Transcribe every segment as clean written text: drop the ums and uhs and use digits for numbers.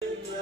주님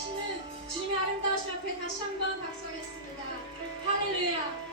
하시는 주님의 아름다우신 앞에 다시 한번 박수하겠습니다. 할렐루야.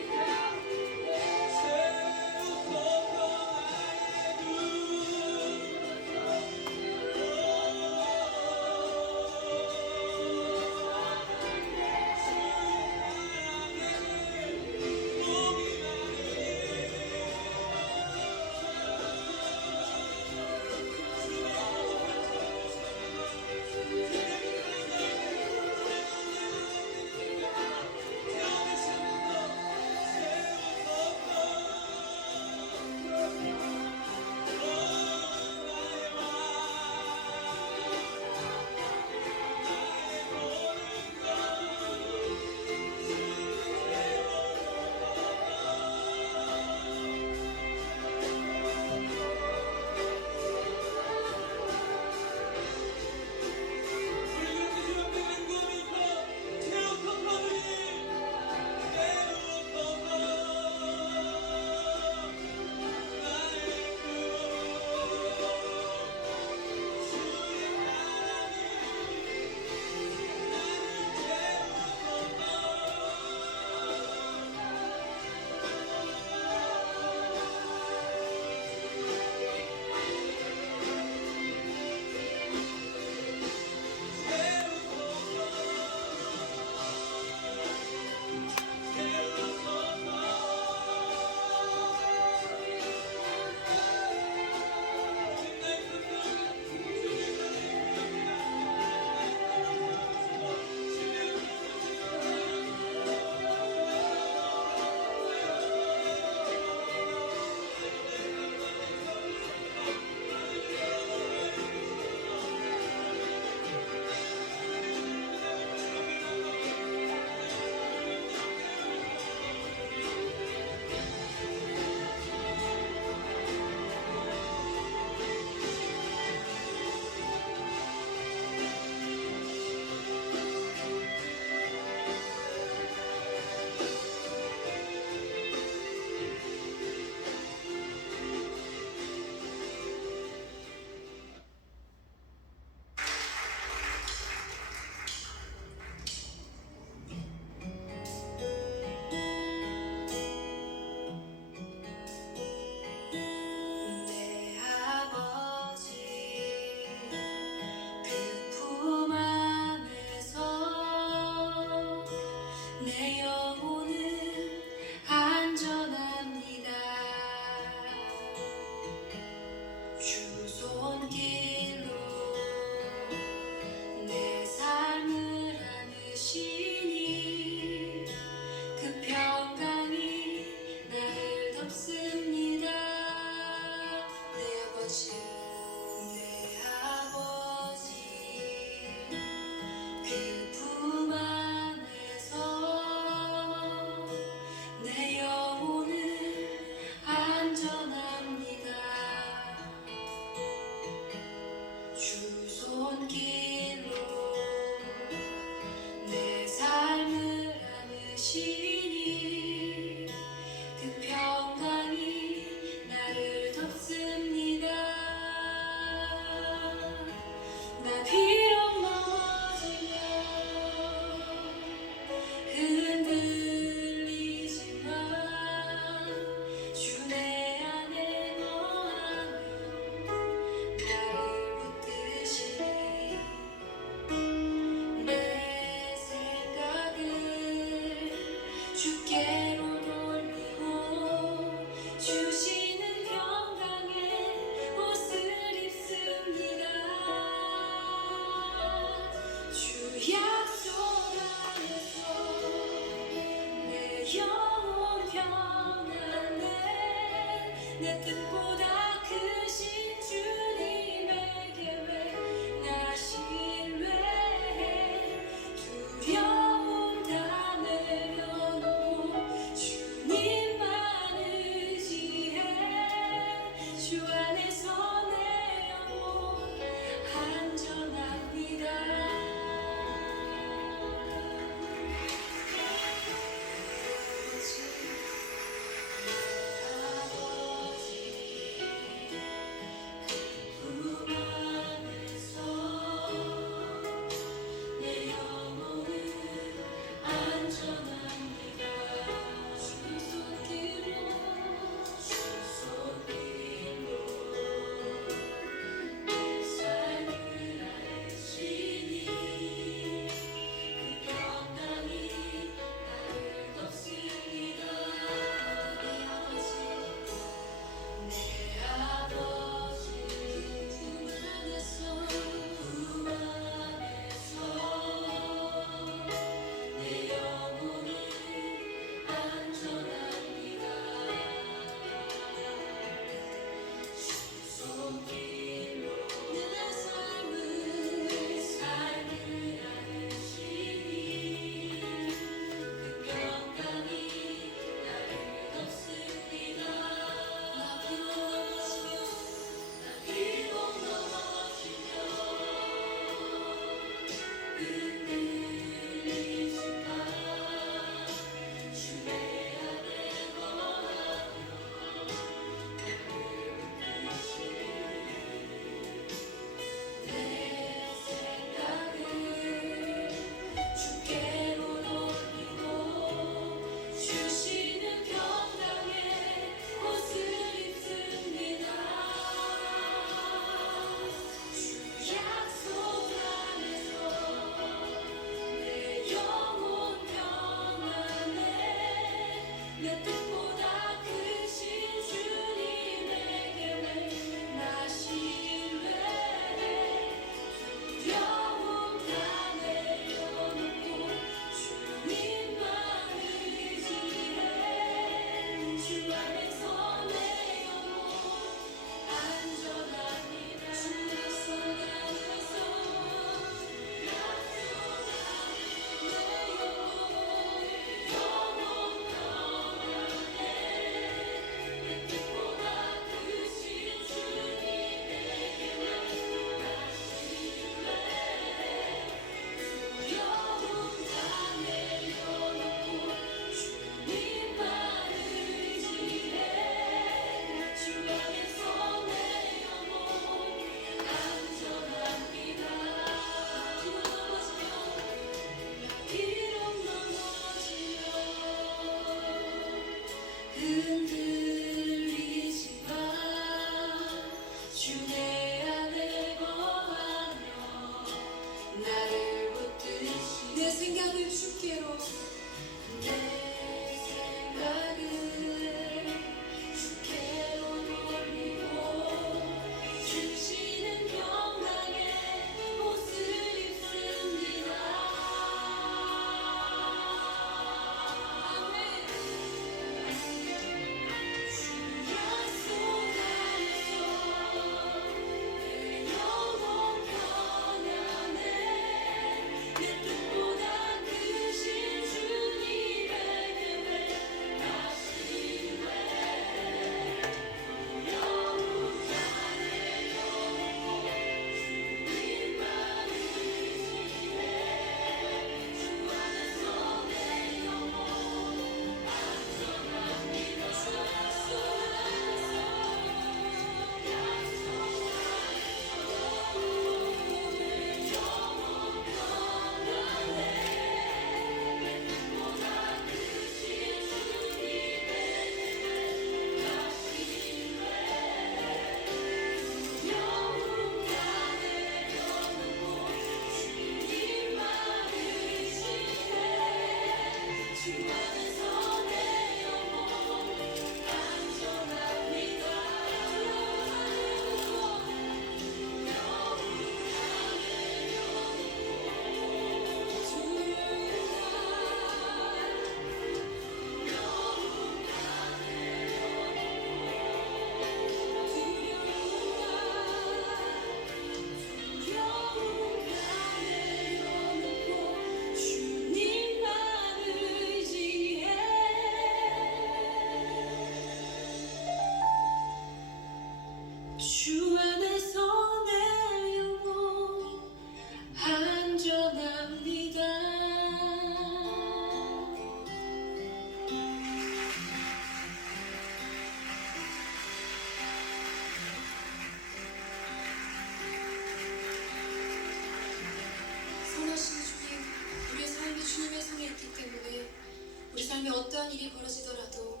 삶에 어떠한 일이 벌어지더라도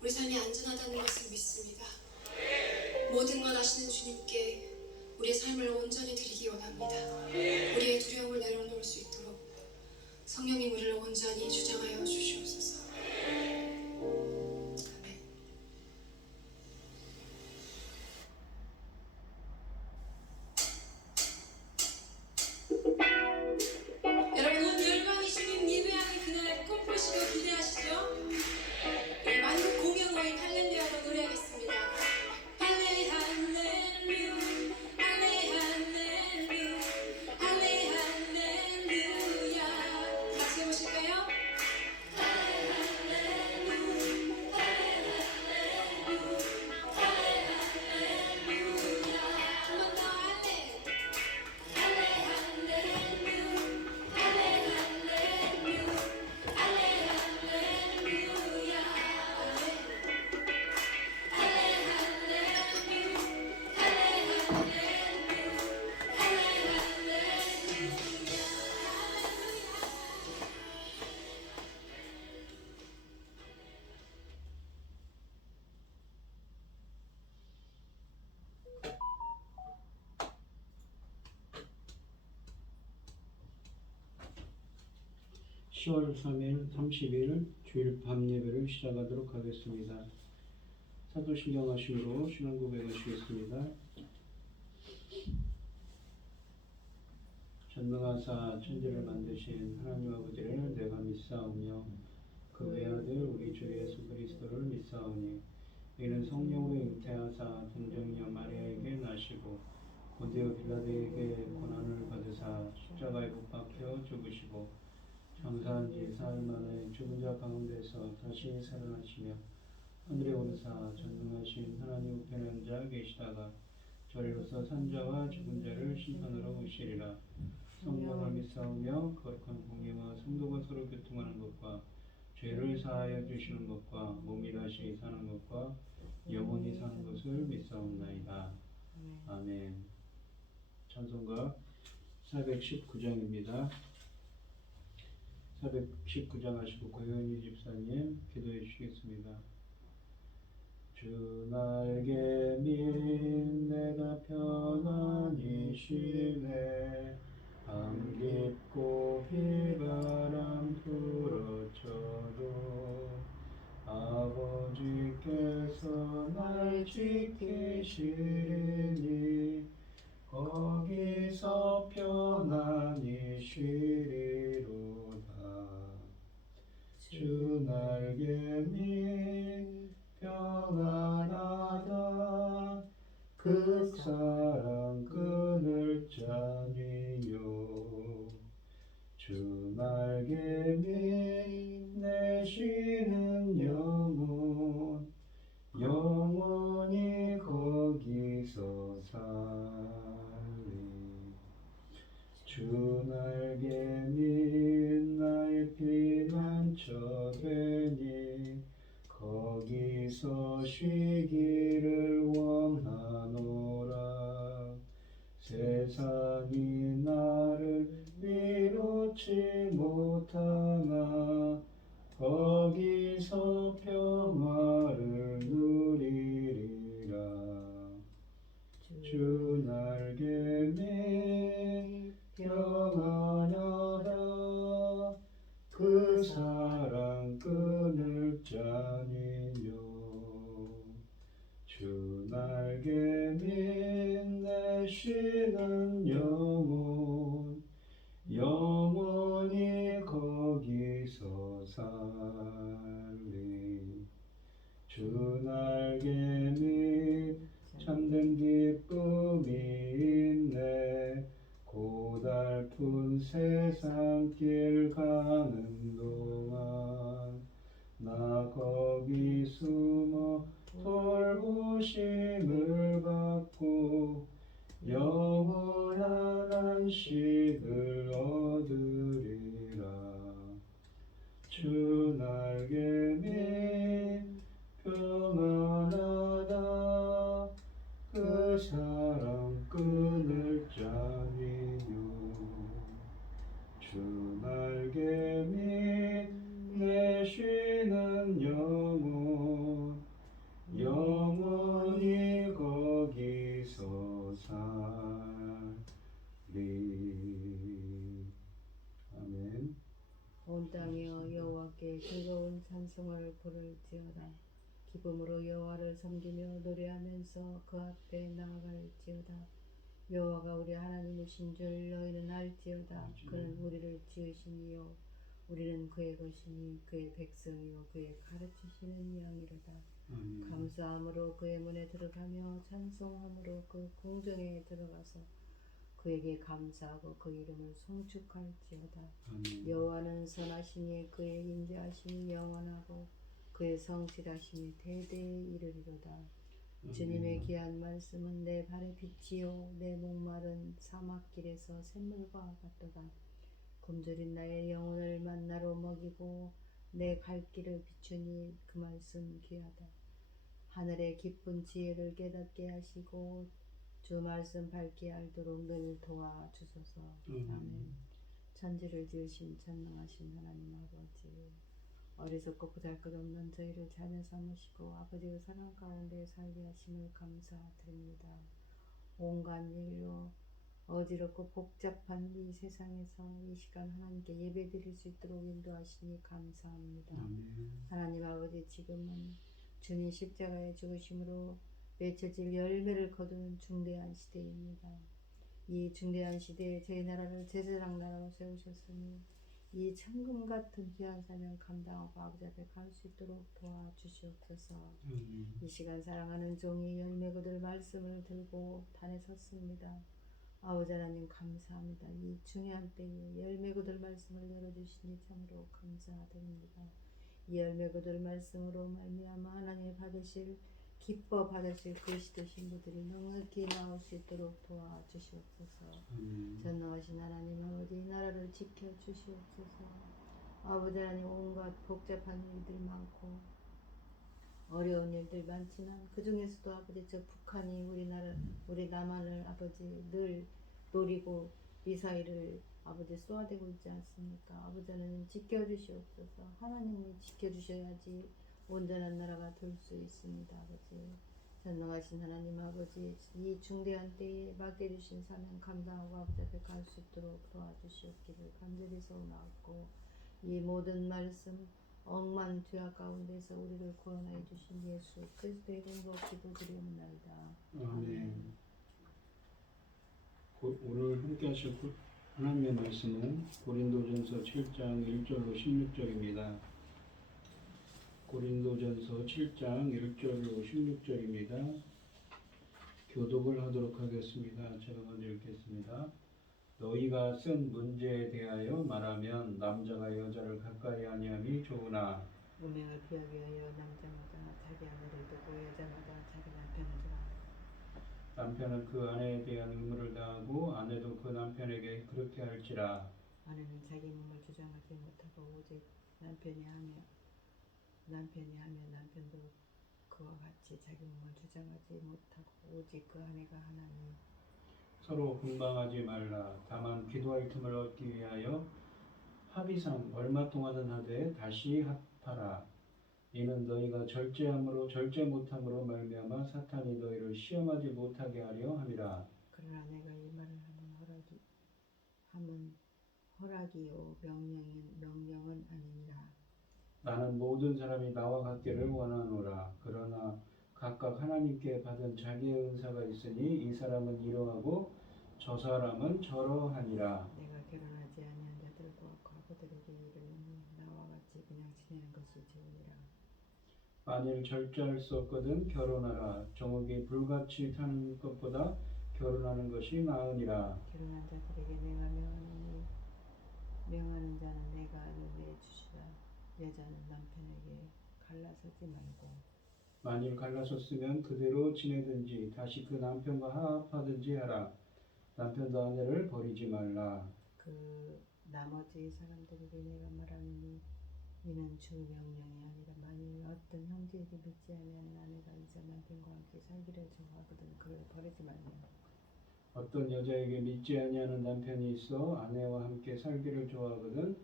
우리 삶이 안전하다는 것을 믿습니다. 모든 것 아시는 주님께 우리의 삶을 온전히 드리기 원합니다. 우리의 두려움을 내려놓을 수 있도록 성령님 우리를 온전히 주장하여 주시옵소서. 아멘. 여러분, 온 열방이 주님 예배하는 그날 꿈꾸시고 기대하시죠? 우리 만국 공연 모임 할렐루야로 노래하겠습니다. 할레 할렐루 할레 할렐루 할레 할렐루야. 같이 해보실까요? 할레 할렐루 할레 할렐루 할레 할렐루야. 한 번 더 할레 할레 할렐루 할레 할렐루 할레 할렐루야. (10월 3일) 30일 주일 밤 예배를 시작하도록 하겠습니다. 사도신경 하심으로 신앙 고백하시겠습니다. 전능하사 천지를 만드신 하나님 아버지를 내가 믿사오며 그 외아들 우리 주 예수 그리스도를 믿사오니 이는 성령으로 잉태하사 동정녀 마리아에게 나시고 고대어 빌라도에게 고난을 받으사 십자가에 못 박혀 죽으시고 장사한 지 사흘 만에 죽은 자 가운데서 다시 살아나시며 하늘에 오르사 전능하신 하나님 우편에 앉아 계시다가 저리로서 산자와 죽은 자를 심판하러 오시리라. 성령을 믿사오며 거룩한 공예와 성도가 서로 교통하는 것과 죄를 사하여 주시는 것과 몸이 다시 사는 것과 영원히 사는 것을 믿사옵나이다. 아멘. 찬송가 419장입니다. 419장 하시고 고현희 집사님 기도해 주시겠습니다. 주 날개 민 내가 편안히 쉬네 밤 깊고 비바람 불어쳐도 아버지께서 날 지키시리니 거기서 편안히 쉬리로다. 주 날개 민 평안하다. 그 사랑 끊을 자니요. 주 날개 민 내쉬는 영혼 영원히 거기서 살리. 주 날개 민 나의 피난처 되니 거기서 쉬기를 원하노라. 세상이 나를 위로치 못하나 거기서 평화를 누리리라. 주 날개 민 평안하다. 그 사랑 끊을 자니요. 주 날개 민 내쉬는 영혼 영원히 거기서 살리. 주 날개 민 참된 기쁨이 있네. 고달픈 세상길 가는 동안 나 거기 숨어 돌보심을 받고 영원한 안식을 얻으리라. 주 날개 민 평안하다. 그 사랑 끊을 자니요. 주 날개 민 내쉬 아멘. 온 땅이여 여호와께 즐거운 찬송을 부를지어다. 기쁨으로 여호와를 섬기며 노래하면서 그 앞에 나아갈지어다. 여호와가 우리 하나님이신 줄 너희는 알지어다. 그는 우리를 지으신 이요 우리는 그의 것이니 그의 백성이요 그의 가르치시는 양이로다. 아멘. 감사함으로 그의 문에 들어가며 찬송함으로 그 궁정에 들어가서 그에게 감사하고 그 이름을 송축할지어다. 아멘. 여호와는 선하시니 그의 인자하심이 영원하고 그의 성실하심이 대대에 이르리로다. 주님의 귀한 말씀은 내 발의 빛이요 내 목마른 사막길에서 샘물과 같도다. 굶주린 나의 영혼을 만나로 먹이고 내 갈 길을 비추니 그 말씀 귀하다. 하늘의 깊은 지혜를 깨닫게 하시고 주 말씀 밝게 알도록 늘 도와주소서. 아멘. 천지를 지으신 전능하신 하나님 아버지, 어리석고 보잘것없는 저희를 자녀 삼으시고 아버지의 사랑 가운데 살게 하심을 감사드립니다. 온갖 일로 어지럽고 복잡한 이 세상에서 이 시간 하나님께 예배드릴 수 있도록 인도하시니 감사합니다. 하나님 아버지, 지금은 주님 십자가의 죽으심으로 맺혀질 열매를 거두는 중대한 시대입니다. 이 중대한 시대에 저희 나라를 제사장 나라로 세우셨으니 이 천금 같은 귀한 사명 감당하고 아버지 앞에 갈 수 있도록 도와주시옵소서. 이 시간 사랑하는 종이 열매 거둘 말씀을 들고 단에 섰습니다. 아버지 하나님 감사합니다. 이 중요한 때에 열매 거둘 말씀을 열어주시니 참으로 감사드립니다. 이 열매 거둘 말씀으로 말미암아 하나님의 받으실 기뻐 받으실 그릇이 되신 분들이 넉넉히 나올 수 있도록 도와주시옵소서. 전능하신 하나님 아버지, 이 나라를 지켜주시옵소서. 아버지 하나님, 온갖 복잡한 일들이 많고 어려운 일들 많지만 그 중에서도 아버지 저 북한이 우리 남한을 아버지 늘 노리고 미사일을 아버지 쏘아대고 있지 않습니까? 아버지 하나님 지켜주시옵소서. 하나님이 지켜주셔야지 온전한 나라가 될 수 있습니다. 아버지 전능하신 하나님 아버지, 이 중대한 때에 맡겨주신 사명 감당하고 아버지 앞에 갈 수 있도록 도와주시옵기를 간절히 소원하고, 이 모든 말씀 억만 죄악 가운데서 우리를 구원하여 주신 예수 그리스도의 이름으로 기도드리옵나이다. 아멘. 오늘 함께 하실 하나님의 말씀은 고린도전서 7장 1절로 16절입니다. 고린도전서 7장 1절로 16절입니다. 교독을 하도록 하겠습니다. 제가 먼저 읽겠습니다. 너희가 쓴 문제에 대하여 말하면 남자가 여자를 가까이 아니함이 좋으나 운명을 피하기 위하여 남자마다 자기 아내를 두고 여자마다 자기 남편을 두라. 남편은 그 아내에 대한 의무를 다하고 아내도 그 남편에게 그렇게 할지라. 아내는 자기 몸을 주장하지 못하고 오직 남편이 하면 남편도 그와 같이 자기 몸을 주장하지 못하고 오직 그 아내가 하나니. 서로 분방하지 말라. 다만 기도할 틈을 얻기 위하여 합의상 얼마 동안은 하되 다시 합하라. 이는 너희가 절제 못함으로 말미암아 사탄이 너희를 시험하지 못하게 하려 함이라. 그러나 내가 이 말을 함은 허락이요 명령은 아니니라. 나는 모든 사람이 나와 같기를 원하노라. 그러나 각각 하나님께 받은 자기의 은사가 있으니 이 사람은 이러하고 저 사람은 저러하니라. 내가 결혼하지 아니한 자들과 과부들에게 이르노니 나와 같이 그냥 지내는 것이 좋으니라. 만일 절제할 수 없거든 결혼하라. 정욕이 불같이 타는 것보다 결혼하는 것이 나으니라. 결혼한 자들에게 내가 명하는 자는 내가 은혜 주시라. 여자는 남편에게 갈라서지 말고 만일 갈라섰으면 그대로 지내든지 다시 그 남편과 화합하든지 하라. 남편도 아내를 버리지 말라. 그 나머지 사람들에게 내가 말하노니 이는 주 명령이 아니라 만일 어떤 형제에게 믿지 아니하는 아내가 있어 남편과 함께 살기를 좋아하거든 그를 버리지 말며, 어떤 여자에게 믿지 아니하는 남편이 있어 아내와 함께 살기를 좋아하거든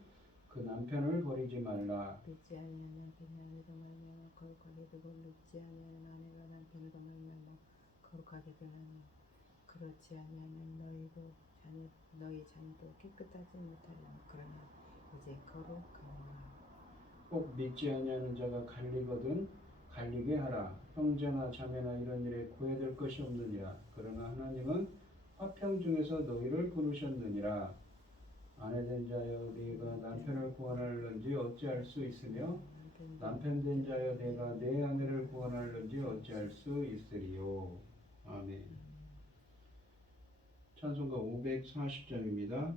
그 남편을 버리지 말라. 믿지 아니하는 남편이 아내로 말미암아 거룩하게 되고 믿지 아니하는 아내가 남편으로 말미암아 거룩하게 되나니 그렇지 아니하면 너희 자녀도 깨끗하지 못하리라. 그러나 이제 거룩하니라. 꼭 믿지 아니하는 자가 갈리거든 갈리게 하라. 형제나 자매나 이런 일에 구애될 것이 없느니라. 그러나 하나님은 화평 중에서 너희를 부르셨느니라. 아내된 자여 네가 남편을 구원하려는지 어찌할 수 있으며 남편된 자여 내가 내 아내를 구원하려는지 어찌할 수 있으리요. 아멘. 찬송가 540장입니다.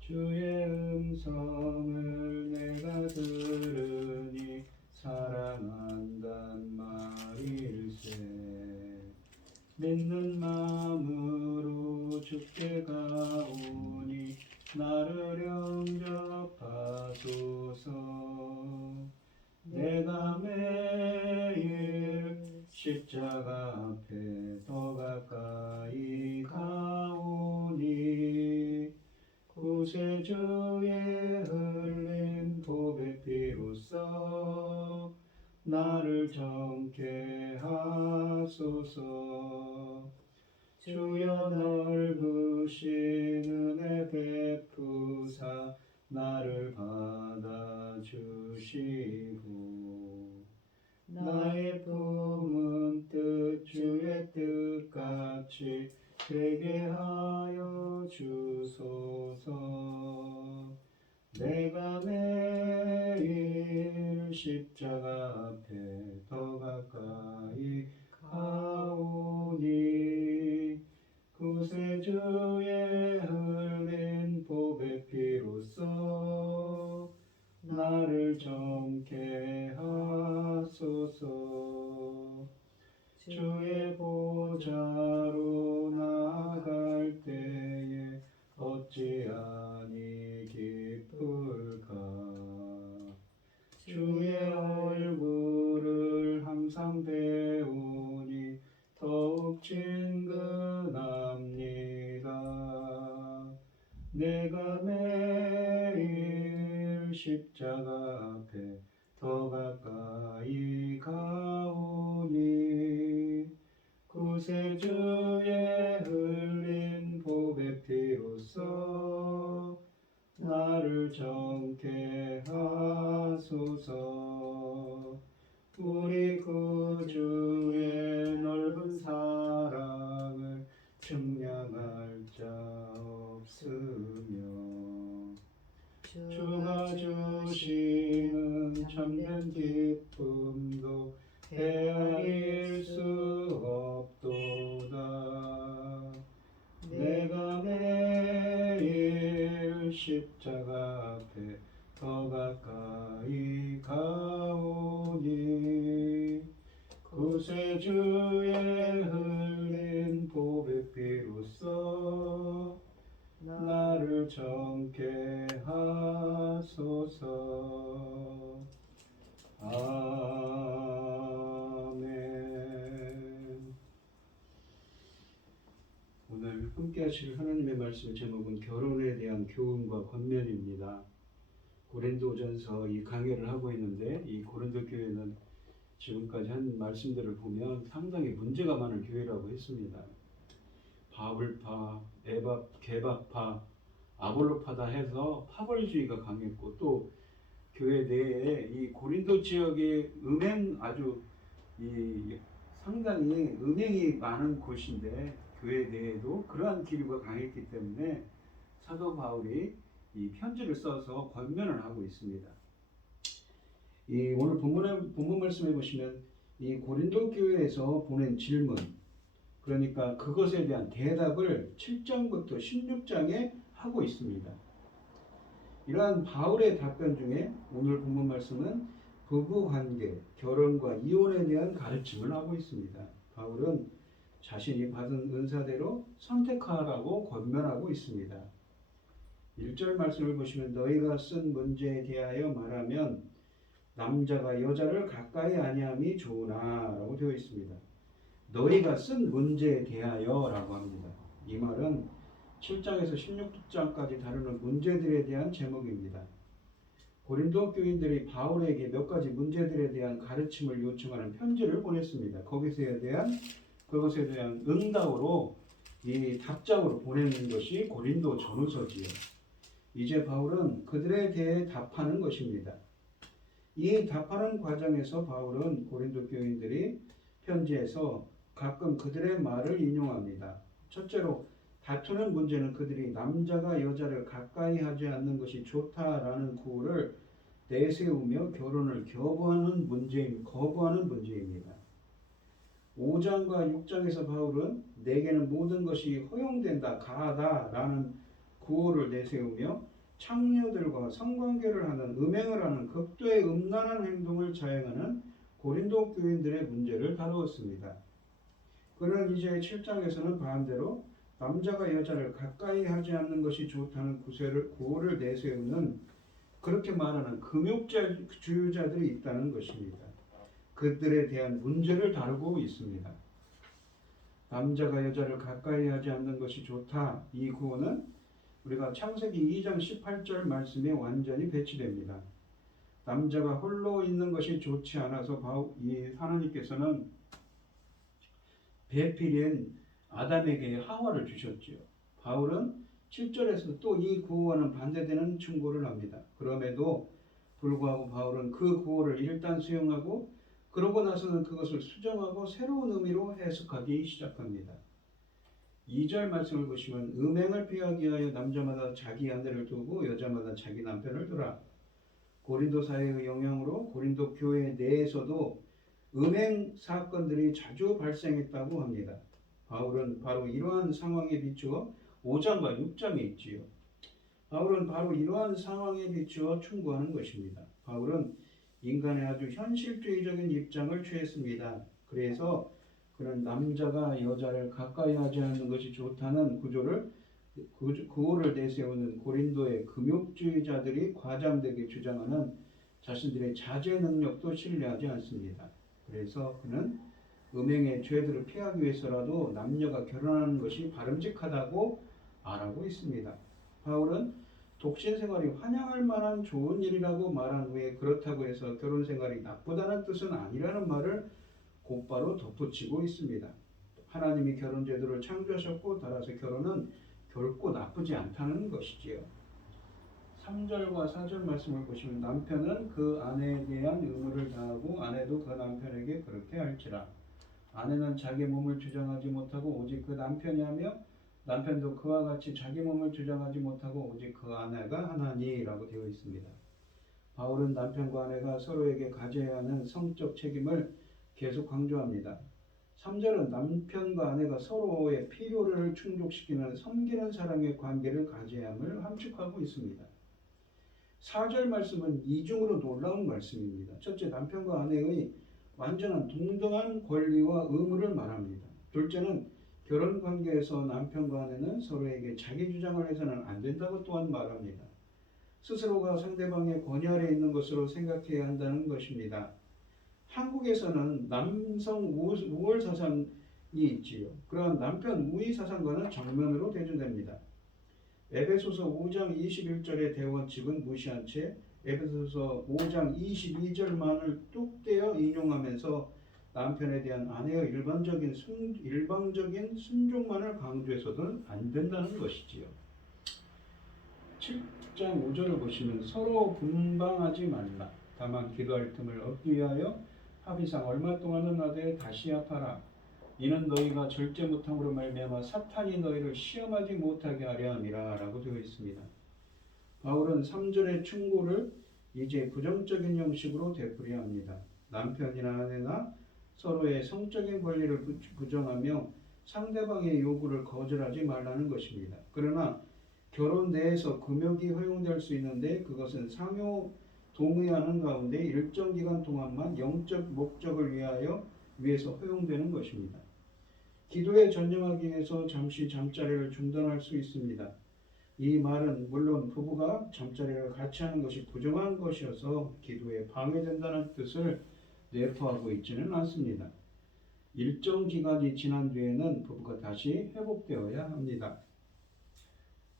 주의 음성을 내가 들으니 사랑한단 말일세. 믿는 마음으로 주께 가오니 나를 영접하소서. 내가 매일 십자가 앞에 더 가까이 가오니 구세주의 흘린 보배 피로써 나를 정케 하소서. 주여 넓으신 은혜 베푸사 나를 받아주시고 나의 품은 뜻 주의 뜻같이 되게 하여 주소서. 내가 매일 십자가 앞에 더 가까이 가오니 구세주의 흘린 보배 피로써 나를 정케 하소서. 주의 보좌로 나아갈 때에 어찌하니 기쁠까. 주의 얼굴을 항상 배우니 더욱 친근합니다. 내가 매일 십자가 앞에 더 가까이 가오니 구세주의 흘린 보배 피로써 나를 정케 하소서. 우리 구주의 넓은 사랑을 측량할 자 없으며 주가 주시는 참된 기쁨도 헤아릴 수 없도다. 내가 매일 십자가 앞에 더 가까이 가오니 구세주의 흘린 보배 피로써 나를 정케 하소서. 아멘. 오늘 함께 하실 하나님의 말씀 제목은 결혼에 대한 교훈과 권면입니다. 고린도전서 이 강해를 하고 있는데 이 고린도 교회는 지금까지 한 말씀들을 보면 상당히 문제가 많은 교회라고 했습니다. 바울파, 개박파, 아볼로파다 해서 파벌주의가 강했고 또 교회 내에 이 고린도 지역의 아주 상당히 음행이 많은 곳인데 교회 내에도 그러한 기류가 강했기 때문에 사도 바울이 이 편지를 써서 권면을 하고 있습니다. 이 오늘 본문 말씀해 보시면 이 고린도 교회에서 보낸 질문, 그러니까 그것에 대한 대답을 7장부터 16장에 하고 있습니다. 이러한 바울의 답변 중에 오늘 본문 말씀은 부부관계, 결혼과 이혼에 대한 가르침을 하고 있습니다. 바울은 자신이 받은 은사대로 선택하라고 권면하고 있습니다. 1절 말씀을 보시면 너희가 쓴 문제에 대하여 말하면 남자가 여자를 가까이 아니함이 좋으나 라고 되어 있습니다. 너희가 쓴 문제에 대하여 라고 합니다. 이 말은 7장에서 16장까지 다루는 문제들에 대한 제목입니다. 고린도 교인들이 바울에게 몇 가지 문제들에 대한 가르침을 요청하는 편지를 보냈습니다. 거기서에 대한 그것에 대한 응답으로 이 답장으로 보내는 것이 고린도 전후서지요. 이제 바울은 그들에 대해 답하는 것입니다. 이 답하는 과정에서 바울은 고린도 교인들이 편지에서 가끔 그들의 말을 인용합니다. 첫째로 다투는 문제는 그들이 남자가 여자를 가까이 하지 않는 것이 좋다라는 구호를 내세우며 결혼을 거부하는 문제입니다. 5장과 6장에서 바울은 내게는 모든 것이 허용된다, 가하다라는 구호를 내세우며 창녀들과 성관계를 하는 음행을 하는 극도의 음란한 행동을 자행하는 고린도 교인들의 문제를 다루었습니다. 그는 이제 7장에서는 반대로 남자가 여자를 가까이 하지 않는 것이 좋다는 구호를 내세우는 그렇게 말하는 금욕주의자들이 있다는 것입니다. 그들에 대한 문제를 다루고 있습니다. 남자가 여자를 가까이 하지 않는 것이 좋다. 이 구호는 우리가 창세기 2장 18절 말씀에 완전히 배치됩니다. 남자가 홀로 있는 것이 좋지 않아서 하나님께서는 배필인 아담에게 하와를 주셨지요. 바울은 7절에서 또 이 구호와는 반대되는 충고를 합니다. 그럼에도 불구하고 바울은 그 구호를 일단 수용하고 그러고 나서는 그것을 수정하고 새로운 의미로 해석하기 시작합니다. 2절 말씀을 보시면 음행을 피하기 위하여 남자마다 자기 아내를 두고 여자마다 자기 남편을 두라. 고린도 사회의 영향으로 고린도 교회 내에서도 음행 사건들이 자주 발생했다고 합니다. 바울은 바로 이러한 상황에 비추어 5장과 6장에 있지요. 바울은 바로 이러한 상황에 비추어 충고하는 것입니다. 바울은 인간의 아주 현실주의적인 입장을 취했습니다. 그래서 그는 남자가 여자를 가까이 하지 않는 것이 좋다는 구호를 내세우는 고린도의 금욕주의자들이 과장되게 주장하는 자신들의 자제 능력도 신뢰하지 않습니다. 그래서 그는 음행의 죄들을 피하기 위해서라도 남녀가 결혼하는 것이 바람직하다고 말하고 있습니다. 바울은 독신 생활이 환영할 만한 좋은 일이라고 말한 후에 그렇다고 해서 결혼 생활이 나쁘다는 뜻은 아니라는 말을 곧바로 덧붙이고 있습니다. 하나님이 결혼 제도를 창조하셨고 따라서 결혼은 결코 나쁘지 않다는 것이지요. 3절과 4절 말씀을 보시면 남편은 그 아내에 대한 의무를 다하고 아내도 그 남편에게 그렇게 할지라. 아내는 자기 몸을 주장하지 못하고 오직 그 남편이 하며 남편도 그와 같이 자기 몸을 주장하지 못하고 오직 그 아내가 하나니라고 되어 있습니다. 바울은 남편과 아내가 서로에게 가져야 하는 성적 책임을 계속 강조합니다. 3절은 남편과 아내가 서로의 필요를 충족시키는 섬기는 사랑의 관계를 가져야 함을 함축하고 있습니다. 4절 말씀은 이중으로 놀라운 말씀입니다. 첫째, 남편과 아내의 완전한 동등한 권리와 의무를 말합니다. 둘째는 결혼 관계에서 남편과 아내는 서로에게 자기 주장을 해서는 안 된다고 또한 말합니다. 스스로가 상대방의 권위 아래 있는 것으로 생각해야 한다는 것입니다. 한국에서는 남성 우월 사상이 있지요. 그러한 남편 우위 사상과는 정면으로 대조됩니다. 에베소서 5장 21절의 대원칙은 무시한 채 에베소서 5장 22절만을 뚝 떼어 인용하면서 남편에 대한 아내의 일방적인 순종만을 강조해서는 안 된다는 것이지요. 7장 5절을 보시면 서로 분방하지 말라. 다만 기도할 틈을 얻기 위하여 합의상 얼마 동안은 하되 다시 합하라. 이는 너희가 절제 못함으로 말미암아 사탄이 너희를 시험하지 못하게 하려 함이라 라고 되어 있습니다. 바울은 3절의 충고를 이제 부정적인 형식으로 되풀이해 합니다. 남편이나 아내나 서로의 성적인 권리를 부정하며 상대방의 요구를 거절하지 말라는 것입니다. 그러나 결혼 내에서 금욕이 허용될 수 있는데 그것은 상호 동의하는 가운데 일정 기간 동안만 영적 목적을 위해서 허용되는 것입니다. 기도에 전념하기 위해서 잠시 잠자리를 중단할 수 있습니다. 이 말은 물론 부부가 잠자리를 같이 하는 것이 부정한 것이어서 기도에 방해된다는 뜻을 내포하고 있지는 않습니다. 일정 기간이 지난 뒤에는 부부가 다시 회복되어야 합니다.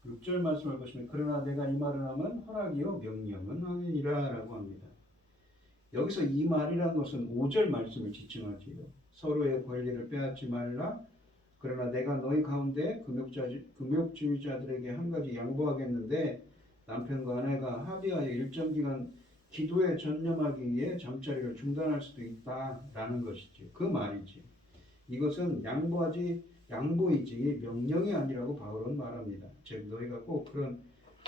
6절 말씀을 보시면 그러나 내가 이 말을 하면 허락이요 명령은 아니니라 라고 합니다. 여기서 이 말이라는 것은 5절 말씀을 지칭하지요. 서로의 권리를 빼앗지 말라. 그러나 내가 너희 가운데 금욕주의자들에게 한 가지 양보하겠는데 남편과 아내가 합의하여 일정 기간 기도에 전념하기 위해 잠자리를 중단할 수도 있다라는 것이지. 그 말이지. 이것은 양보이지 명령이 아니라고 바울은 말합니다. 즉 너희가 꼭 그런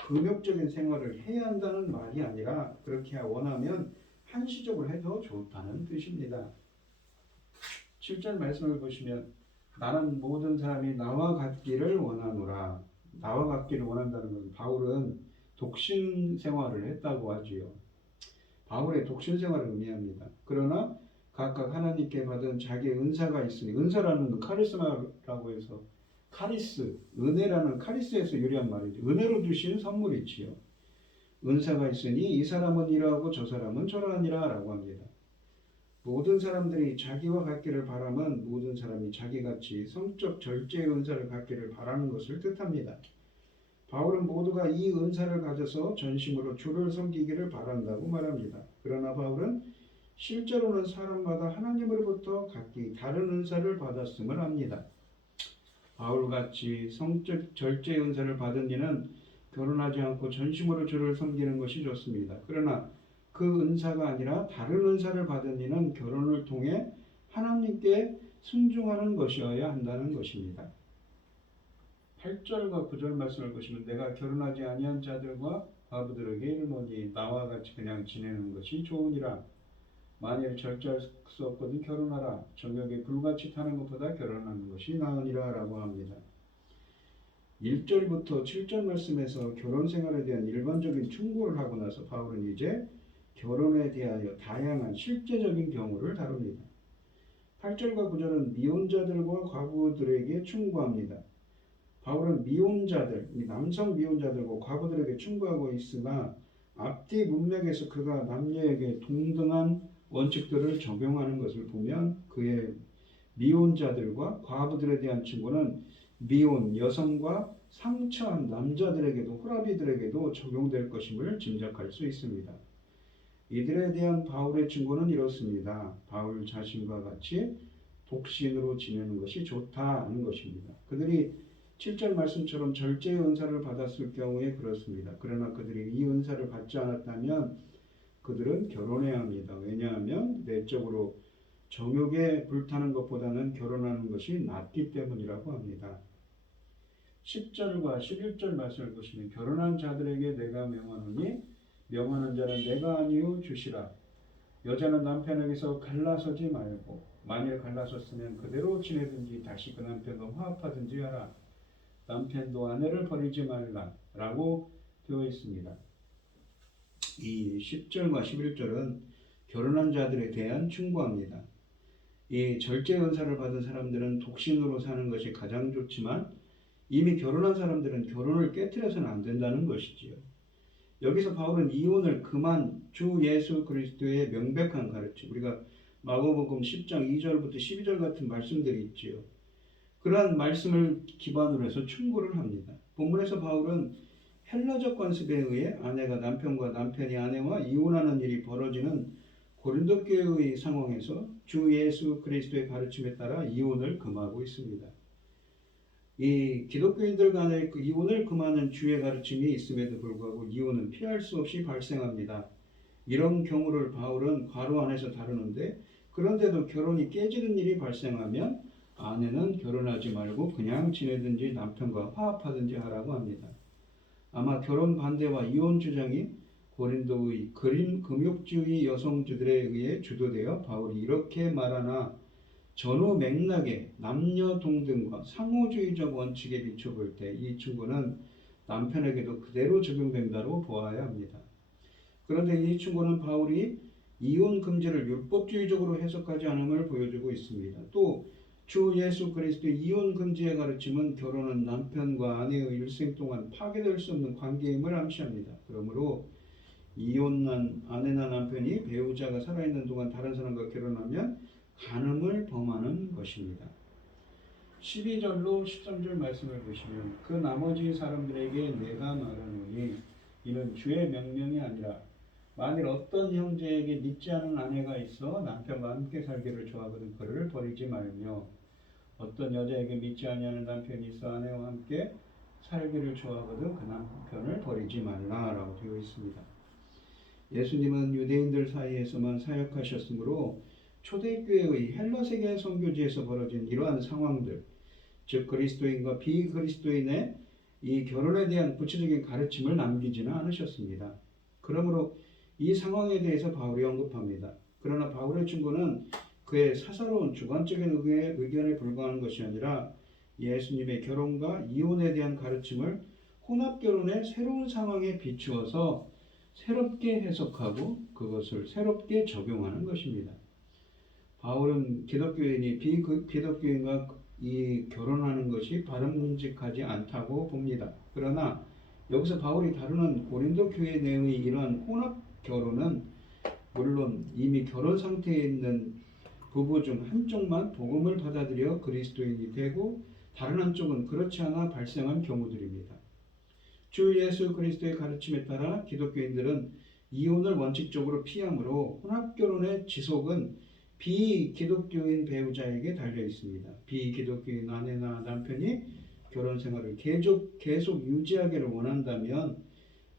금욕적인 생활을 해야 한다는 말이 아니라 그렇게 원하면 한시적으로 해도 좋다는 뜻입니다. 7절 말씀을 보시면 나는 모든 사람이 나와 같기를 원하노라. 나와 같기를 원한다는 것은 바울은 독신 생활을 했다고 하지요. 바울의 독신 생활을 의미합니다. 그러나 각각 하나님께 받은 자기의 은사가 있으니 은사라는 건 카리스마라고 해서 은혜라는 카리스에서 유래한 말이죠. 은혜로 주신 선물이지요. 은사가 있으니 이 사람은 이러하고 저 사람은 저러하니라 라고 합니다. 모든 사람들이 자기와 같기를 바라면 모든 사람이 자기같이 성적 절제의 은사를 갖기를 바라는 것을 뜻합니다. 바울은 모두가 이 은사를 가져서 전심으로 주를 섬기기를 바란다고 말합니다. 그러나 바울은 실제로는 사람마다 하나님으로부터 각기 다른 은사를 받았음을 합니다. 바울같이 성적 절제의 은사를 받은 이는 결혼하지 않고 전심으로 주를 섬기는 것이 좋습니다. 그러나 그 은사가 아니라 다른 은사를 받은 이는 결혼을 통해 하나님께 순종하는 것이어야 한다는 것입니다. 8절과 9절 말씀을 보시면 내가 결혼하지 아니한 자들과 과부들에게 이르노니 나와 같이 그냥 지내는 것이 좋으니라. 만일 절제할 수 없거든 결혼하라. 정욕에 불같이 타는 것보다 결혼하는 것이 나으니라 라고 합니다. 1절부터 7절 말씀에서 결혼 생활에 대한 일반적인 충고를 하고 나서 바울은 이제 결혼에 대하여 다양한 실제적인 경우를 다룹니다. 8절과 9절은 미혼자들과 과부들에게 충고합니다. 바울은 남성 미혼자들과 과부들에게 충고하고 있으나 앞뒤 문맥에서 그가 남녀에게 동등한 원칙들을 적용하는 것을 보면 그의 미혼자들과 과부들에 대한 충고는 미혼 여성과 상처한 남자들에게도 호라비들에게도 적용될 것임을 짐작할 수 있습니다. 이들에 대한 바울의 충고는 이렇습니다. 바울 자신과 같이 독신으로 지내는 것이 좋다는 것입니다. 그들이 7절 말씀처럼 절제의 은사를 받았을 경우에 그렇습니다. 그러나 그들이 이 은사를 받지 않았다면 그들은 결혼해야 합니다. 왜냐하면 내적으로 정욕에 불타는 것보다는 결혼하는 것이 낫기 때문이라고 합니다. 10절과 11절 말씀을 보시면 결혼한 자들에게 내가 명하노니 명하는 자는 내가 아니요 주시라. 여자는 남편에게서 갈라서지 말고 만일 갈라섰으면 그대로 지내든지 다시 그 남편과 화합하든지 하라. 남편도 아내를 버리지 말라 라고 되어 있습니다. 이 10절과 11절은 결혼한 자들에 대한 충고합니다. 이 절제 은사를 받은 사람들은 독신으로 사는 것이 가장 좋지만 이미 결혼한 사람들은 결혼을 깨트려서는 안 된다는 것이지요. 여기서 바울은 이혼을 주 예수 그리스도의 명백한 가르침, 우리가 마가복음 10장 2절부터 12절 같은 말씀들이 있지요. 그러한 말씀을 기반으로 해서 충고를 합니다. 본문에서 바울은 헬라적 관습에 의해 아내가 남편과 남편이 아내와 이혼하는 일이 벌어지는 고린도 교회의 상황에서 주 예수 그리스도의 가르침에 따라 이혼을 금하고 있습니다. 이 기독교인들 간에 이혼을 금하는 주의 가르침이 있음에도 불구하고 이혼은 피할 수 없이 발생합니다. 이런 경우를 바울은 괄호 안에서 다루는데 그런데도 결혼이 깨지는 일이 발생하면 아내는 결혼하지 말고 그냥 지내든지 남편과 화합하든지 하라고 합니다. 아마 결혼 반대와 이혼 주장이 고린도의 금욕주의 여성주들에 의해 주도되어 바울이 이렇게 말하나 전후 맥락에 남녀 동등과 상호주의적 원칙에 비춰볼 때 이 충고는 남편에게도 그대로 적용된다고 보아야 합니다. 그런데 이 충고는 바울이 이혼 금지를 율법주의적으로 해석하지 않음을 보여주고 있습니다. 또 주 예수 그리스도의 이혼 금지의 가르침은 결혼은 남편과 아내의 일생 동안 파괴될 수 없는 관계임을 암시합니다. 그러므로 이혼한 아내나 남편이 배우자가 살아있는 동안 다른 사람과 결혼하면 간음을 범하는 것입니다. 12절로 13절 말씀을 보시면 그 나머지 사람들에게 내가 말하노니 이는 주의 명령이 아니라 만일 어떤 형제에게 믿지 않은 아내가 있어 남편과 함께 살기를 좋아하거든 그를 버리지 말며 어떤 여자에게 믿지 아니하는 남편이 있어 아내와 함께 살기를 좋아하거든 그 남편을 버리지 말라라고 되어 있습니다. 예수님은 유대인들 사이에서만 사역하셨으므로 초대교회의 헬라 세계 선교지에서 벌어진 이러한 상황들, 즉 그리스도인과 비그리스도인의 이 결혼에 대한 구체적인 가르침을 남기지는 않으셨습니다. 그러므로 이 상황에 대해서 바울이 언급합니다. 그러나 바울의 충고는 그의 사사로운 주관적인 의견에 불과한 것이 아니라 예수님의 결혼과 이혼에 대한 가르침을 혼합결혼의 새로운 상황에 비추어서 새롭게 해석하고 그것을 새롭게 적용하는 것입니다. 바울은 기독교인이 비기독교인과 이 결혼하는 것이 바람직하지 않다고 봅니다. 그러나 여기서 바울이 다루는 고린도 교회 내의 이러한 혼합 결혼은 물론 이미 결혼 상태에 있는 부부 중 한쪽만 복음을 받아들여 그리스도인이 되고 다른 한쪽은 그렇지 않아 발생한 경우들입니다. 주 예수 그리스도의 가르침에 따라 기독교인들은 이혼을 원칙적으로 피하므로 혼합결혼의 지속은 비기독교인 배우자에게 달려 있습니다. 비기독교인 아내나 남편이 결혼 생활을 계속 유지하기를 원한다면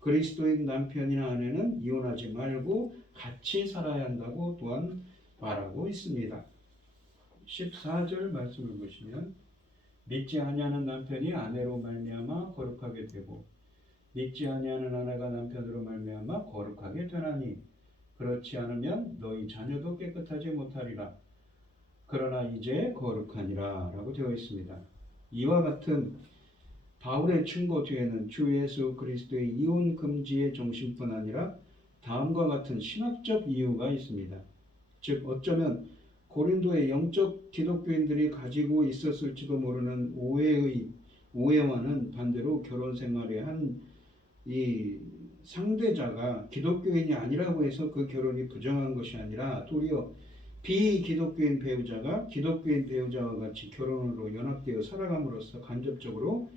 그리스도인 남편이나 아내는 이혼하지 말고 같이 살아야 한다고 또한 말하고 있습니다. 14절 말씀을 보시면 믿지 아니하는 남편이 아내로 말미암아 거룩하게 되고 믿지 아니하는 아내가 남편으로 말미암아 거룩하게 되나니 그렇지 않으면 너희 자녀도 깨끗하지 못하리라. 그러나 이제 거룩하니라 라고 되어 있습니다. 이와 같은 바울의 충고 뒤에는 주 예수 그리스도의 이혼 금지의 정신뿐 아니라 다음과 같은 신학적 이유가 있습니다. 즉 어쩌면 고린도의 영적 기독교인들이 가지고 있었을지도 모르는 오해와는 반대로 결혼 생활의 한 이 상대자가 기독교인이 아니라고 해서 그 결혼이 부정한 것이 아니라 도리어 비기독교인 배우자가 기독교인 배우자와 같이 결혼으로 연합되어 살아감으로써 간접적으로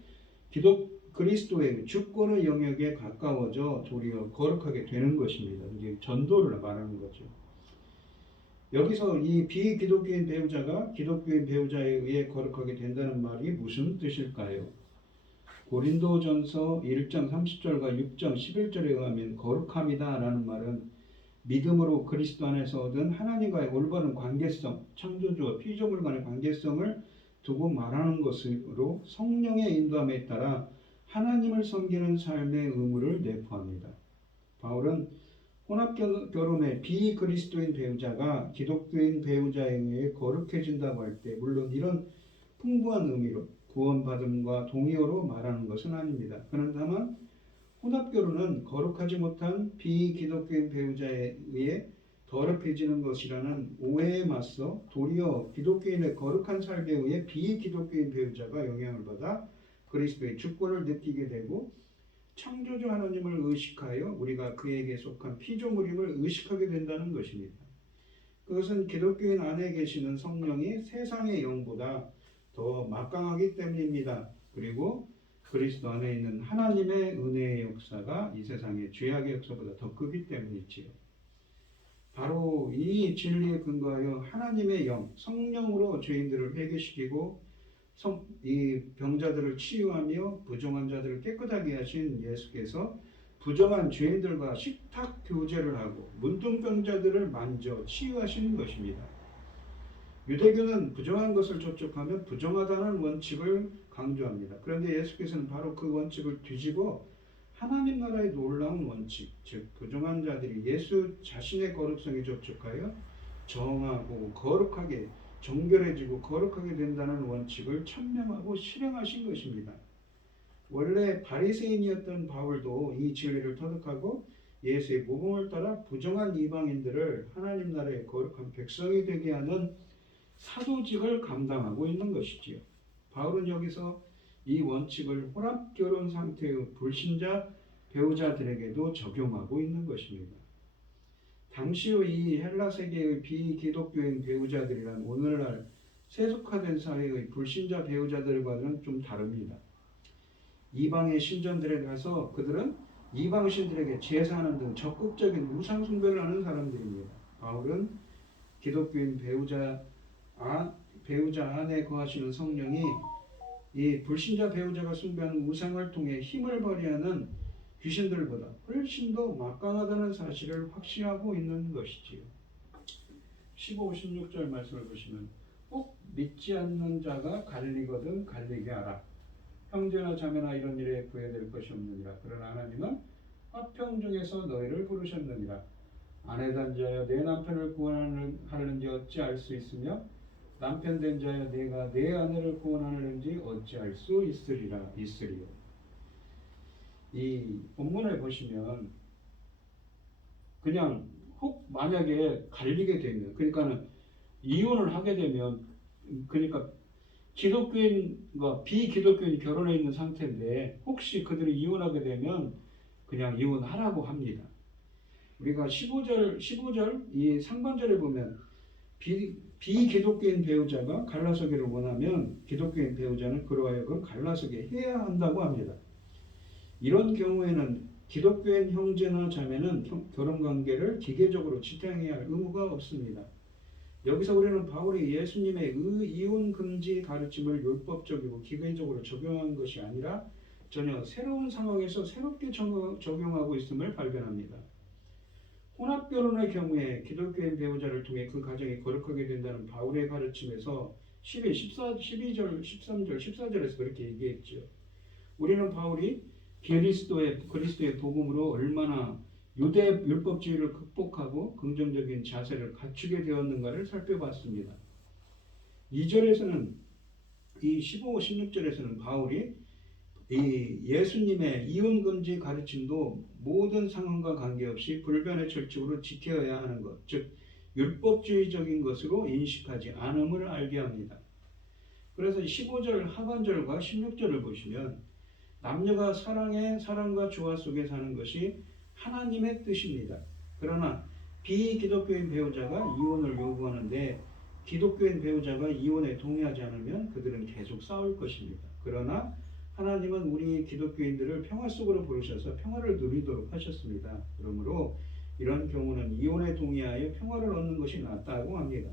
그리스도의 주권의 영역에 가까워져 도리어 거룩하게 되는 것입니다. 이게 전도를 말하는 거죠. 여기서 이 비기독교인 배우자가 기독교인 배우자에 의해 거룩하게 된다는 말이 무슨 뜻일까요? 고린도전서 1장 30절과 6장 11절에 의하면 거룩함이다 라는 말은 믿음으로 그리스도 안에서 얻은 하나님과의 올바른 관계성, 창조주와 피조물 간의 관계성을 두고 말하는 것으로 성령의 인도함에 따라 하나님을 섬기는 삶의 의무를 내포합니다. 바울은 혼합결혼의 비그리스도인 배우자가 기독교인 배우자에 의해 거룩해진다고 할 때 물론 이런 풍부한 의미로 구원받음과 동의어로 말하는 것은 아닙니다. 그는 다만 혼합결혼은 거룩하지 못한 비기독교인 배우자에 의해 더럽혀지는 것이라는 오해에 맞서 도리어 기독교인의 거룩한 삶에 의해 비기독교인 배우자가 영향을 받아 그리스도의 주권을 느끼게 되고 창조주 하나님을 의식하여 우리가 그에게 속한 피조물임을 의식하게 된다는 것입니다. 그것은 기독교인 안에 계시는 성령이 세상의 영보다 더 막강하기 때문입니다. 그리고 그리스도 안에 있는 하나님의 은혜의 역사가 이 세상의 죄악의 역사보다 더 크기 때문이지요. 바로 이 진리에 근거하여 하나님의 영, 성령으로 죄인들을 회개시키고 이 병자들을 치유하며 부정한 자들을 깨끗하게 하신 예수께서 부정한 죄인들과 식탁 교제를 하고 문둥병자들을 만져 치유하시는 것입니다. 유대교는 부정한 것을 접촉하면 부정하다는 원칙을 강조합니다. 그런데 예수께서는 바로 그 원칙을 뒤집어 하나님 나라의 놀라운 원칙, 즉 부정한 자들이 예수 자신의 거룩성에 접촉하여 정하고 거룩하게 정결해지고 거룩하게 된다는 원칙을 천명하고 실행하신 것입니다. 원래 바리새인이었던 바울도 이 진리를 터득하고 예수의 모범을 따라 부정한 이방인들을 하나님 나라의 거룩한 백성이 되게 하는 사도직을 감당하고 있는 것이지요. 바울은 여기서 이 원칙을 혼합결혼 상태의 불신자 배우자들에게도 적용하고 있는 것입니다. 당시의 이 헬라 세계의 비기독교인 배우자들이란 오늘날 세속화된 사회의 불신자 배우자들과는 좀 다릅니다. 이방의 신전들에 가서 그들은 이방신들에게 제사하는 등 적극적인 우상 숭배를 하는 사람들입니다. 바울은 기독교인 배우자 안에 거하시는 성령이 이 불신자 배우자가 숭배하는 우상을 통해 힘을 발휘하는 귀신들보다 훨씬 더 막강하다는 사실을 확신하고 있는 것이지요. 15, 16절 말씀을 보시면 꼭 믿지 않는 자가 갈리거든 갈리게 하라. 형제나 자매나 이런 일에 구애될 것이 없느니라. 그러나 하나님은 화평 중에서 너희를 부르셨느니라. 아내 된 자여 내 남편을 구원하는지 어찌 알 수 있으며 남편 된 자여 내가 내 아내를 구원하는지 어찌 알 수 있으리요. 이 본문을 보시면 그냥 혹 만약에 갈리게 되면, 그러니까는 이혼을 하게 되면, 그러니까 기독교인과 비기독교인이 결혼해 있는 상태인데 혹시 그들이 이혼하게 되면 그냥 이혼하라고 합니다. 우리가 15절 이 상반절에 보면 비기독교인 배우자가 갈라서기를 원하면 기독교인 배우자는 그로 하여금 갈라서게 해야 한다고 합니다. 이런 경우에는 기독교인 형제나 자매는 결혼관계를 기계적으로 지탱해야 할 의무가 없습니다. 여기서 우리는 바울이 예수님의 이혼 금지 가르침을 율법적이고 기계적으로 적용한 것이 아니라 전혀 새로운 상황에서 새롭게 적용하고 있음을 발견합니다. 혼합결혼의 경우에 기독교인 배우자를 통해 그 가정이 거룩하게 된다는 바울의 가르침에서 12절, 13절, 14절에서 그렇게 얘기했죠. 우리는 바울이 그리스도의 복음으로 얼마나 유대 율법주의를 극복하고 긍정적인 자세를 갖추게 되었는가를 살펴봤습니다. 2절에서는 이 15, 16절에서는 바울이 이 예수님의 이혼 금지 가르침도 모든 상황과 관계없이 불변의 철칙으로 지켜야 하는 것, 즉 율법주의적인 것으로 인식하지 않음을 알게 합니다. 그래서 15절 하반절과 16절을 보시면 남녀가 사랑과 조화 속에 사는 것이 하나님의 뜻입니다. 그러나 비기독교인 배우자가 이혼을 요구하는데 기독교인 배우자가 이혼에 동의하지 않으면 그들은 계속 싸울 것입니다. 그러나 하나님은 우리 기독교인들을 평화 속으로 부르셔서 평화를 누리도록 하셨습니다. 그러므로 이런 경우는 이혼에 동의하여 평화를 얻는 것이 낫다고 합니다.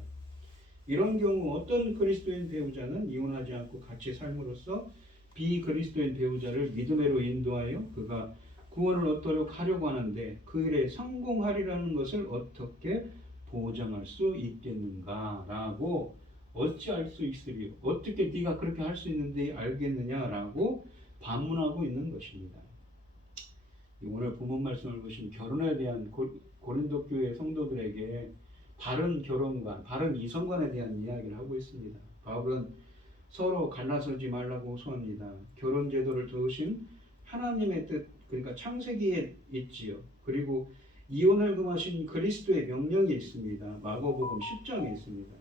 이런 경우 어떤 그리스도인 배우자는 이혼하지 않고 같이 삶으로써 비그리스도인 배우자를 믿음으로 인도하여 그가 구원을 얻도록 하려고 하는데 그 일에 성공하리라는 것을 어떻게 보장할 수 있겠는가라고 어찌 알 수 있으리요? 어떻게 네가 그렇게 할 수 있는데 알겠느냐라고 반문하고 있는 것입니다. 오늘 본문 말씀을 보시면 결혼에 대한 고린도 교회 성도들에게 바른 결혼관, 바른 이성관에 대한 이야기를 하고 있습니다. 바울은 서로 갈라서지 말라고 호소합니다. 결혼 제도를 두신 하나님의 뜻, 그러니까 창세기에 있지요. 그리고 이혼을 금하신 그리스도의 명령이 있습니다. 마가복음 10장에 있습니다.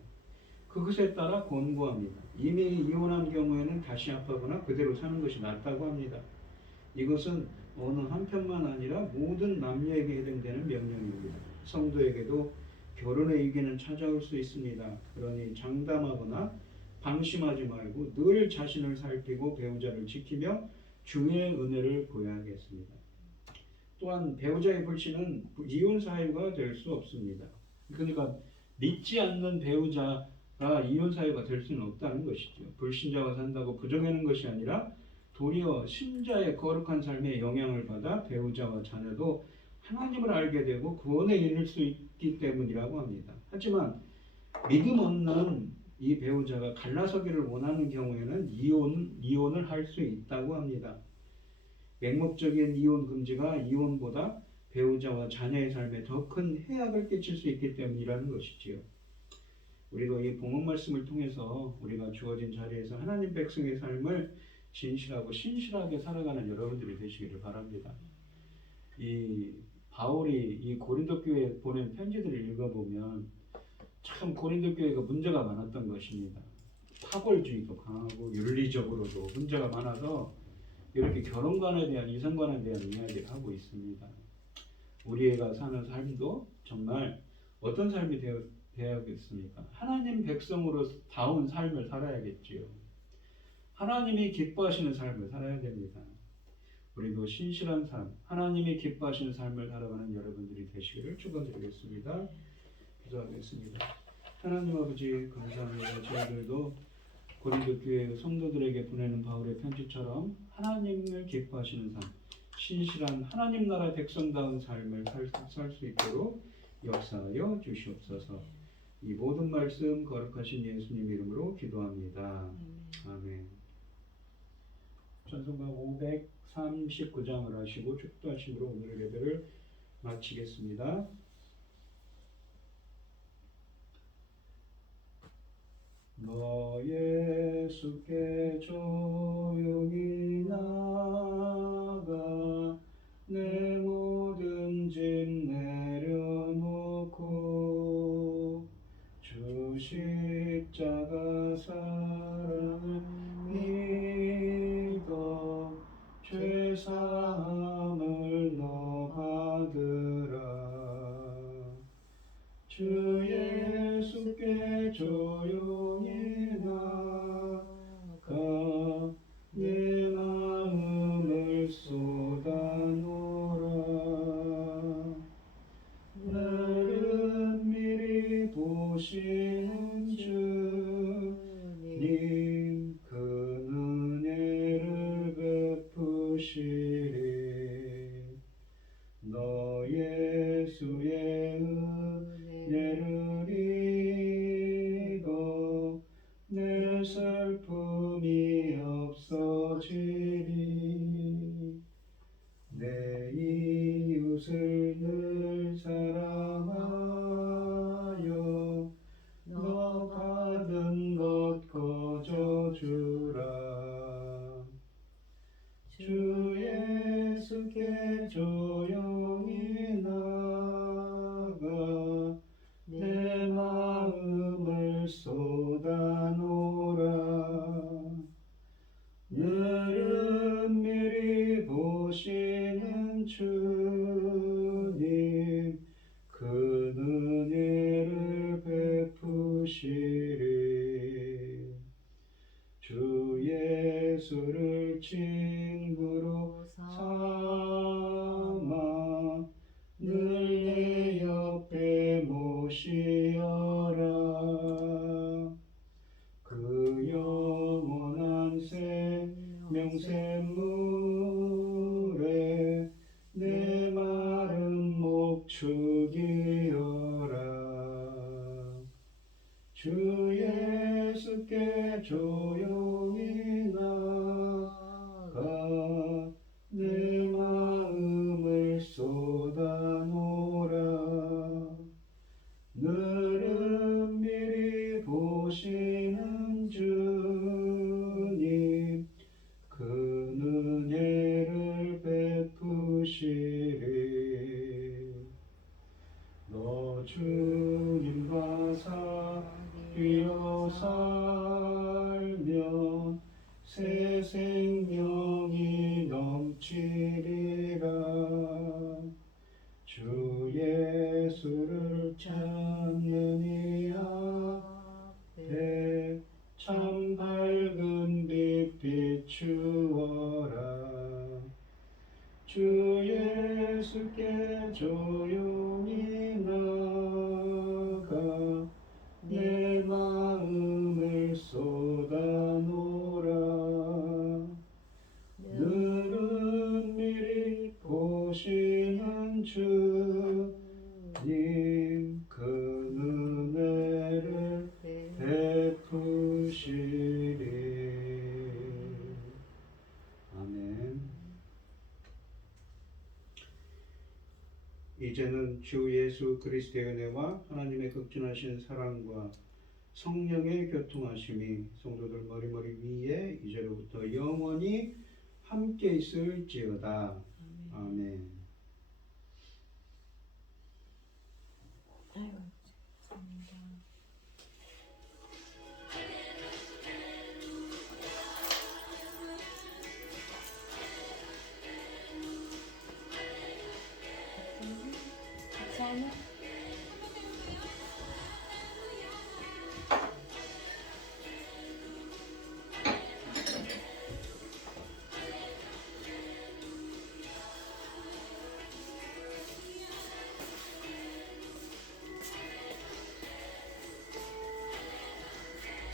그것에 따라 권고합니다. 이미 이혼한 경우에는 다시 합하거나 그대로 사는 것이 낫다고 합니다. 이것은 어느 한편만 아니라 모든 남녀에게 해당되는 명령입니다. 성도에게도 결혼의 위기는 찾아올 수 있습니다. 그러니 장담하거나 방심하지 말고 늘 자신을 살피고 배우자를 지키며 주의 은혜를 구해야겠습니다. 또한 배우자의 불신은 이혼 사유가 될 수 없습니다. 그러니까 믿지 않는 배우자가 이혼 사유가 될 수는 없다는 것이죠. 불신자와 산다고 부정하는 것이 아니라 도리어 신자의 거룩한 삶에 영향을 받아 배우자와 자녀도 하나님을 알게 되고 구원에 이를 수 있기 때문이라고 합니다. 하지만 믿음 없는 이 배우자가 갈라서기를 원하는 경우에는 이혼을 할 수 있다고 합니다. 맹목적인 이혼 금지가 이혼보다 배우자와 자녀의 삶에 더 큰 해악을 끼칠 수 있기 때문이라는 것이지요. 우리도 이 본문 말씀을 통해서 우리가 주어진 자리에서 하나님 백성의 삶을 진실하고 신실하게 살아가는 여러분들이 되시기를 바랍니다. 이 바울이 이 고린도 교회에 보낸 편지들을 읽어보면 참 고린도 교회가 문제가 많았던 것입니다. 파벌주의도 강하고 윤리적으로도 문제가 많아서 이렇게 결혼관에 대한 이성관에 대한 이야기를 하고 있습니다. 우리가 사는 삶도 정말 어떤 삶이 되어야겠습니까? 하나님 백성으로 다운 삶을 살아야겠지요. 하나님이 기뻐하시는 삶을 살아야 됩니다. 우리도 신실한 삶, 하나님이 기뻐하시는 삶을 살아가는 여러분들이 되시기를 축원드리겠습니다. 기도하겠습니다. 하나님 아버지 감사합니다. 저희들도 고린도 교회 성도들에게 보내는 바울의 편지처럼 하나님을 기뻐하시는 삶, 신실한 하나님 나라의 백성다운 삶을 살 수 있도록 역사하여 주시옵소서. 이 모든 말씀 거룩하신 예수님 이름으로 기도합니다. 아멘. 찬송가 539장을 하시고 축도하심으로 오늘의 예배를 마치겠습니다. 너 예수께 조용히 나가 내 모든 짐 내려놓고 주 십자가 사랑을 믿어 죄사함을 너 받으라. 주 예수께 조용히 나가 내 마음을 쏟아놓으라. 나를 미리 보시는 주님 그 은혜를 베푸시리. 너 예수의 은혜를 입어 내 슬픔이 없어지리. 내 이웃을 늘 사랑하여 너 받은 것 거저주라. 주 예수께 조용히 나가 내 마음을 쏟아놓으라. 늘은 미리 보시는 주님 그 은혜를 베푸시리. 주 예수를 친구로 삼아 늘 내 옆에 모시어라. 그 영원한 생명샘물에 내 마른 목 축이어라. 주 예수께 조용히 나가 내 마음을 쏟아놓으라. 늘은 미리 보시는 주님 그 은혜를 베푸시리. 너 주님과 사귀어 살면 새 생명이 넘치리라. 주 예수를 찾는 이 앞에 참 밝은 빛 비추어라. 주 예수께 조용히 나가 내 마음을 쏟아놓으라. 늘은 미리 보시는 주님 그 은혜를 베푸시리. 아멘. 이제는 주 예수 그리스도의 은혜와 하나님의 극진하신 사랑과 성령의 교통하심이 성도들 머리머리 위에 이제로부터 영원히 함께 있을지어다. 아멘. 아이고.